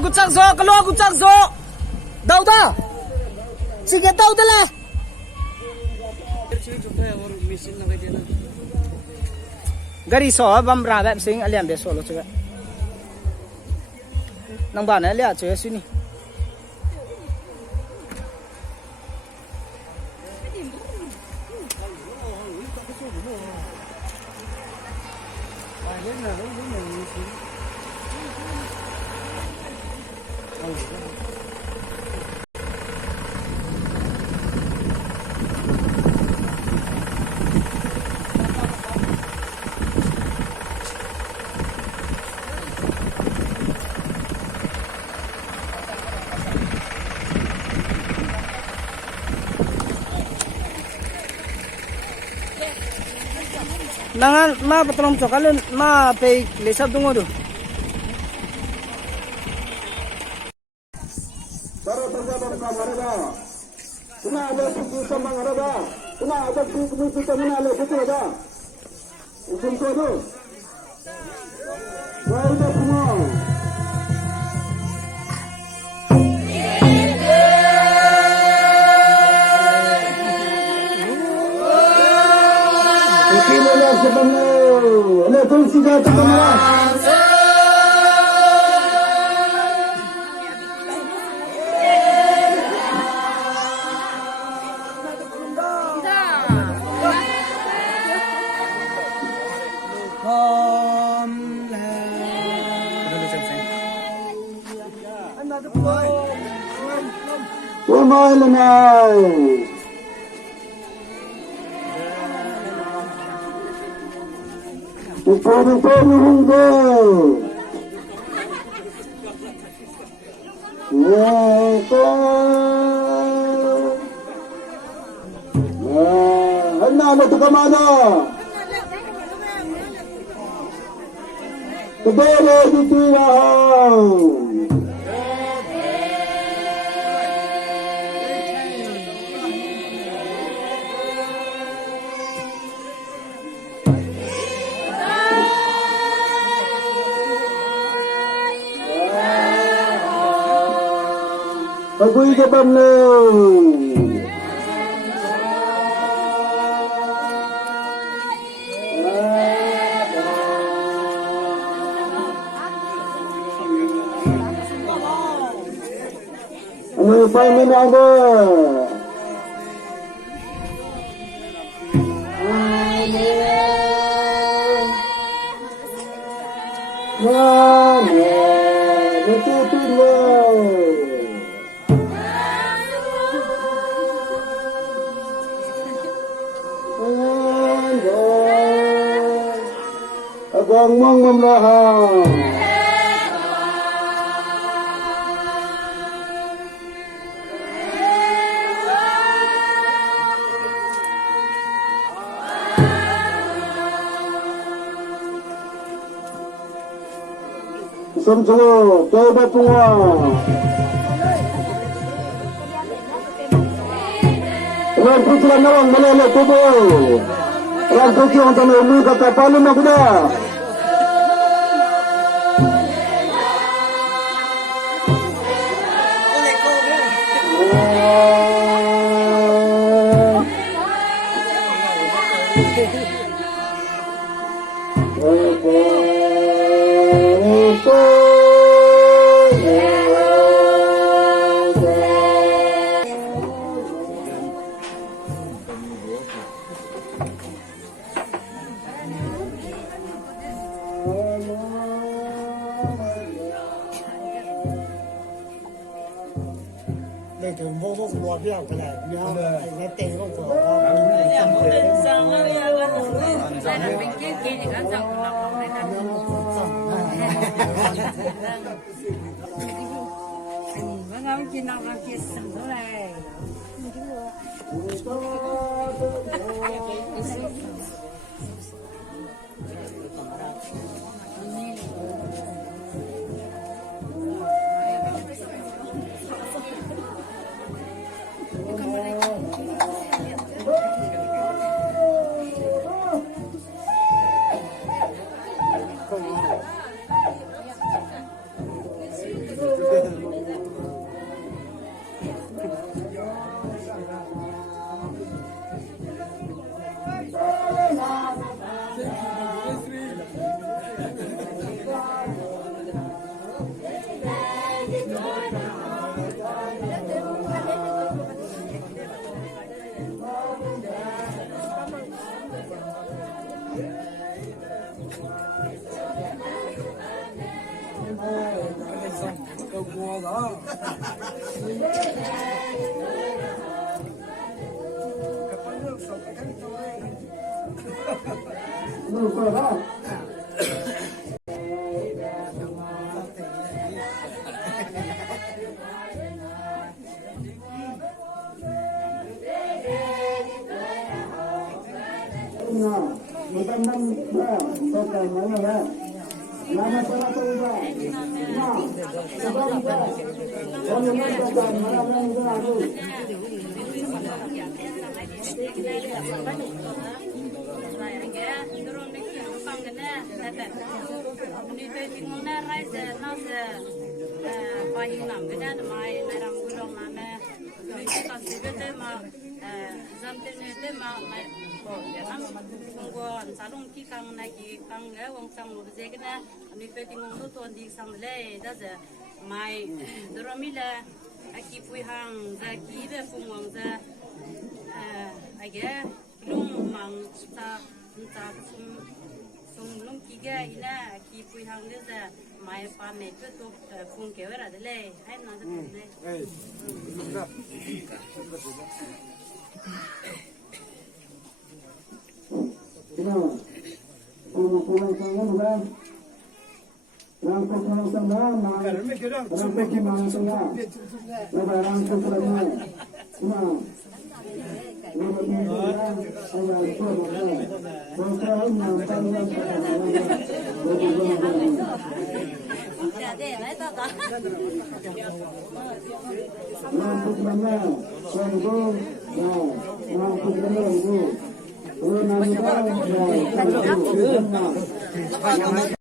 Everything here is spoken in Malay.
gucang zo. Đâu ta? Sige tao tala. Gari so bam ra da sing aliam be solo chuga. Nang ba na lia che sini. Nangan ma patrom chokalin ma pe lesab dungo do. Para terjadi kamarada. Tuna ada suku sambang ada. Tuna ada suku kita mana ada suku ada. Ujung kodo. Baik semua. Ini tulsi jatuh kamera. Umay lanay. Puri-puri hingga. Ano ito ka mana? Kedele ditirahan. Agoy ka ba na? Ano yung pangin ako? Agong mong mamlahan. Samsung, coba semua. Orang putra nawang malala tubo. Orang putra ang tanong mo katapalan na kuda. Để thử vô vô lúa biểu cái này nhá, cái tê không có. Aki pui hang za ki de fung wang za age lung mang ta fung lung ki ga ina ki pui hang de za mai pa me to fung ke ra de le hai na de Terima kasih.